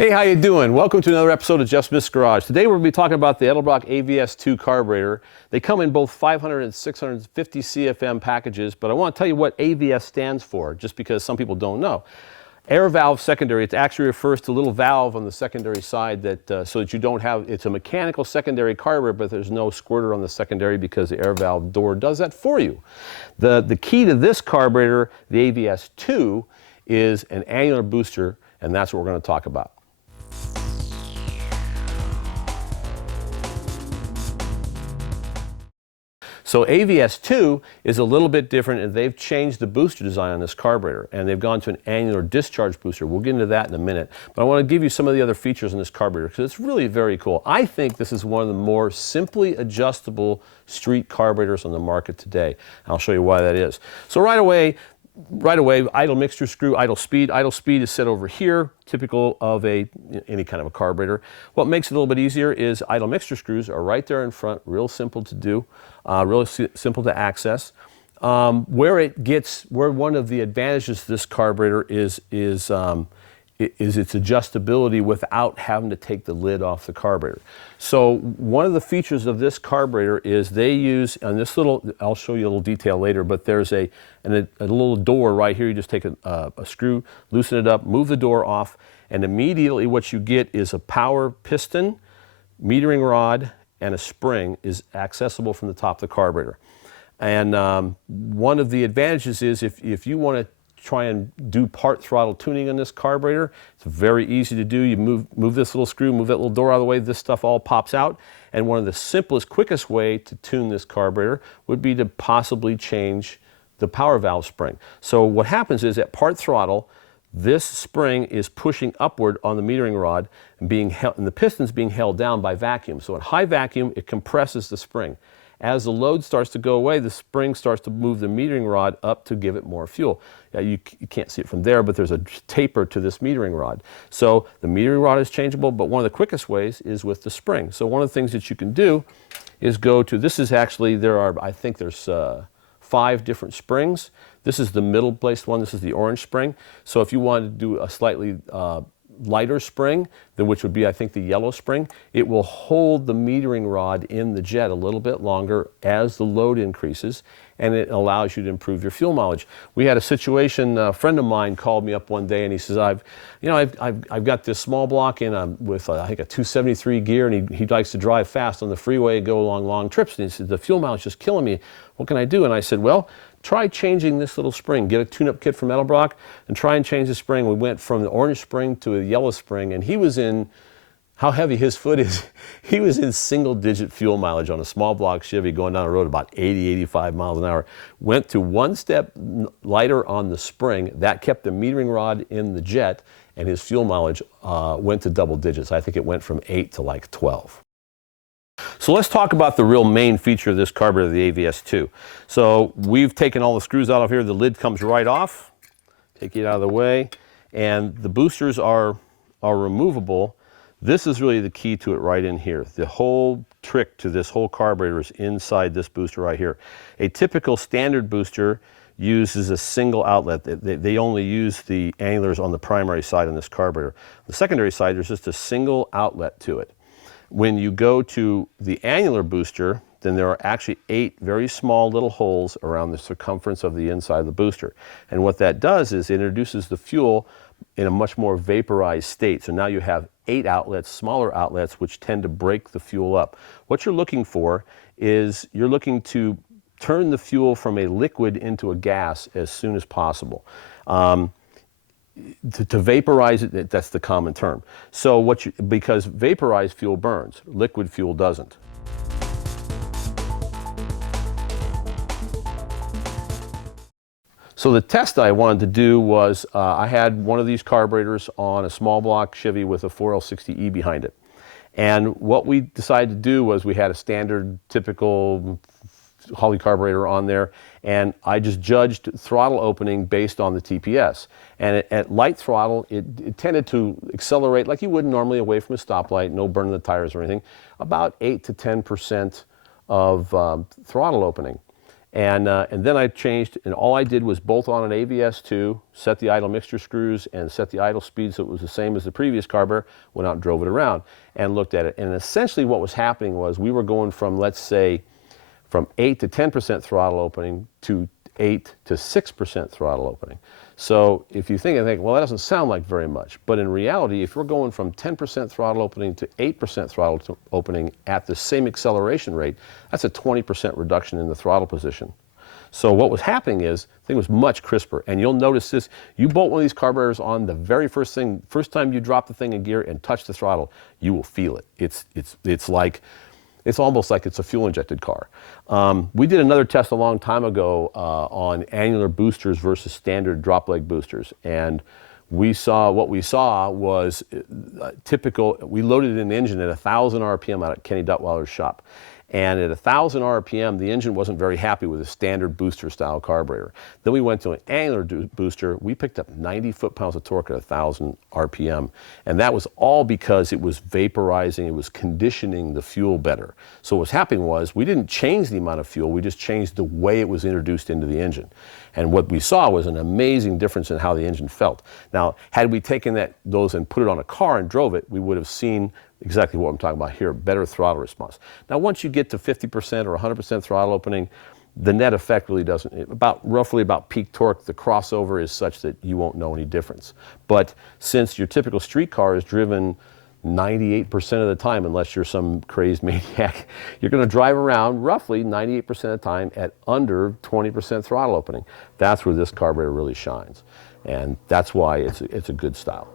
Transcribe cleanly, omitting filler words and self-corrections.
Hey, how you doing? Welcome to another episode of Jeff Smith's Garage. Today we're going to be talking about the Edelbrock AVS 2 carburetor. They come in both 500 and 650 CFM packages, but I want to tell you what AVS stands for, just because some people don't know. Air valve secondary, it actually refers to a little valve on the secondary side that so that you don't have, it's a mechanical secondary carburetor, but there's no squirter on the secondary because the air valve door does that for you. The key to this carburetor, the AVS 2, is an annular booster, and that's what we're going to talk about. So AVS 2 is a little bit different, and they've changed the booster design on this carburetor, and they've gone to an annular discharge booster. We'll get into that in a minute, but I want to give you some of the other features in this carburetor because it's really very cool. I think this is one of the more simply adjustable street carburetors on the market today. I'll show you why that is. So right away, idle mixture screw, idle speed. Idle speed is set over here, typical of any kind of a carburetor. What makes it a little bit easier is idle mixture screws are right there in front, real simple to do, really simple to access. Where one of the advantages of this carburetor is its adjustability without having to take the lid off the carburetor. So one of the features of this carburetor is they use, on this little, I'll show you a little detail later, but there's a little door right here. You just take a screw, loosen it up, move the door off, and immediately what you get is a power piston, metering rod, and a spring is accessible from the top of the carburetor. And one of the advantages is if you want to try and do part throttle tuning on this carburetor, it's very easy to do. You move this little screw, move that little door out of the way, this stuff all pops out. And one of the simplest, quickest way to tune this carburetor would be to possibly change the power valve spring. So what happens is at part throttle, this spring is pushing upward on the metering rod and the piston's being held down by vacuum. So at high vacuum, it compresses the spring. As the load starts to go away, the spring starts to move the metering rod up to give it more fuel. You can't see it from there, but there's a taper to this metering rod. So the metering rod is changeable, but one of the quickest ways is with the spring. So one of the things that you can do is go to, this is actually, I think there's 5 different springs. This is the middle placed one, this is the orange spring. So if you wanted to do a slightly lighter spring, which would be, I think, the yellow spring, it will hold the metering rod in the jet a little bit longer as the load increases, and it allows you to improve your fuel mileage. We had a situation, a friend of mine called me up one day and he says, I've got this small block in with I think a 273 gear, and he likes to drive fast on the freeway and go along long trips, and he said, the fuel mileage is just killing me. What can I do? And I said, well, try changing this little spring. Get a tune-up kit from Edelbrock and try and change the spring. We went from the orange spring to a yellow spring, and he was in, how heavy his foot is, he was in single-digit fuel mileage on a small block Chevy going down the road about 80, 85 miles an hour. Went to one step lighter on the spring. That kept the metering rod in the jet, and his fuel mileage went to double digits. I think it went from 8 to like 12. So let's talk about the real main feature of this carburetor, the AVS 2. So we've taken all the screws out of here. The lid comes right off. Take it out of the way. And the boosters are removable. This is really the key to it right in here. The whole trick to this whole carburetor is inside this booster right here. A typical standard booster uses a single outlet. They only use the anglers on the primary side on this carburetor. The secondary side, there's just a single outlet to it. When you go to the annular booster, then there are actually 8 very small little holes around the circumference of the inside of the booster. And what that does is it introduces the fuel in a much more vaporized state. So now you have 8 outlets, smaller outlets, which tend to break the fuel up. What you're looking for is you're looking to turn the fuel from a liquid into a gas as soon as possible. To vaporize it, that's the common term. So because vaporized fuel burns, liquid fuel doesn't. So the test I wanted to do was, I had one of these carburetors on a small block Chevy with a 4L60E behind it. And what we decided to do was we had a standard, typical Holley carburetor on there, and I just judged throttle opening based on the TPS. And at light throttle, it tended to accelerate like you would normally away from a stoplight, no burning the tires or anything, about 8 to 10% of throttle opening. And then I changed, and all I did was bolt on an AVS2, set the idle mixture screws, and set the idle speed so it was the same as the previous carburetor, went out and drove it around and looked at it. And essentially what was happening was we were going from, let's say, from 8 to 10% throttle opening to 8 to 6% throttle opening. So if you think, well, that doesn't sound like very much. But in reality, if we're going from 10% throttle opening to 8% throttle opening at the same acceleration rate, that's a 20% reduction in the throttle position. So what was happening is, the thing was much crisper. And you'll notice this, you bolt one of these carburetors on, the very first time you drop the thing in gear and touch the throttle, you will feel it. It's almost like it's a fuel-injected car. We did another test a long time ago on annular boosters versus standard drop leg boosters, and what we saw was typical. We loaded an engine at 1,000 RPM out at Kenny Duttweiler's shop. And at 1,000 RPM, the engine wasn't very happy with a standard booster style carburetor. Then we went to an annular booster. We picked up 90 foot-pounds of torque at 1,000 RPM. And that was all because it was vaporizing, it was conditioning the fuel better. So what was happening was, we didn't change the amount of fuel, we just changed the way it was introduced into the engine. And what we saw was an amazing difference in how the engine felt. Now, had we taken those and put it on a car and drove it, we would have seen exactly what I'm talking about here, better throttle response. Now, once you get to 50% or 100% throttle opening, the net effect really doesn't, roughly about peak torque, the crossover is such that you won't know any difference. But since your typical street car is driven 98% of the time, unless you're some crazed maniac, you're going to drive around roughly 98% of the time at under 20% throttle opening. That's where this carburetor really shines. And that's why it's a good style.